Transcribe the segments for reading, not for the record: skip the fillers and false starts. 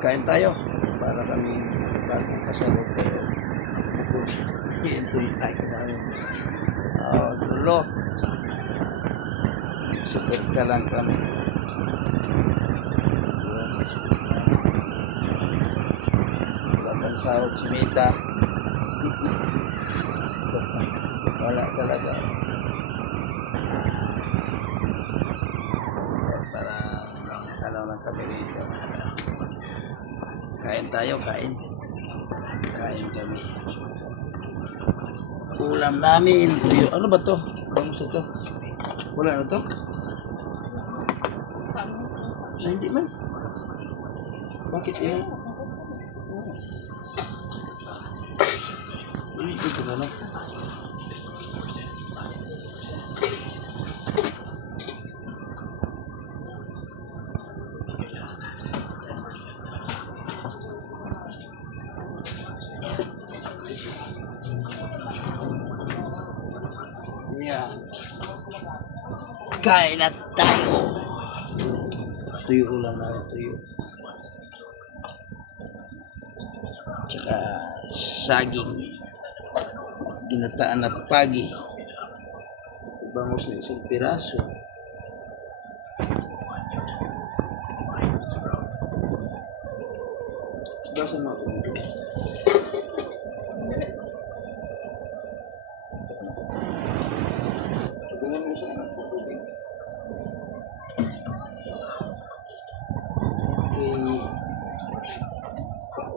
Kain tayo para kami bagong kasalog kayo. Ito yung like namin. Dulo. Super ka lang kami. Wala kang sahod si Mita. Wala talaga. Para ano lang kami rito. Kain tayo, kain. Kain kami. Ulam namin. Ano ba to? Ano sa to? Wala na to? Ay, hindi man. Bakit yun? Ito ko na lang. Yan. Kain na tayo. Tuyo ulam na tuyo. Tsaka saging. Ginataan na pagi. Bangos na isang piraso. Basta mo ako.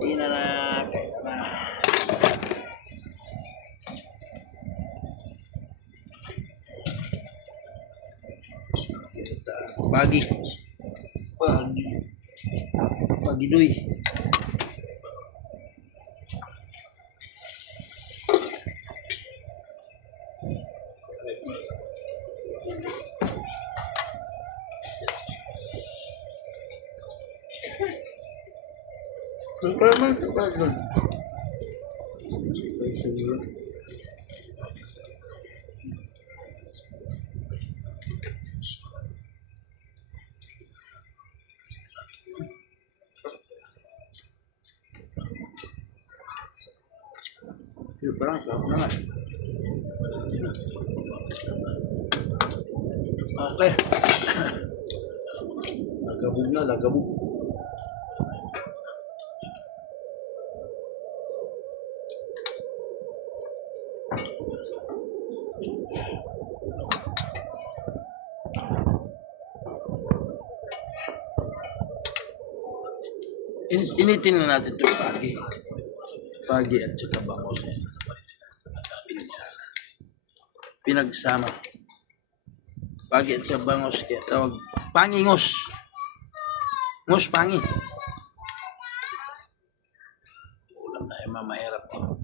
Kain na na. Kain na na. Pagi. Pagi. Pagi doy. Salamat ka doon. Parang sarap naman. Okay. Lagabog na, lagabog. Initin na natin ito pagi. Pagi at saka bangos. Pinagsama. Pagi at saka bangos. Kaya tawag pangingos. Ngos pangi. Ulam na yung mamahirap ko.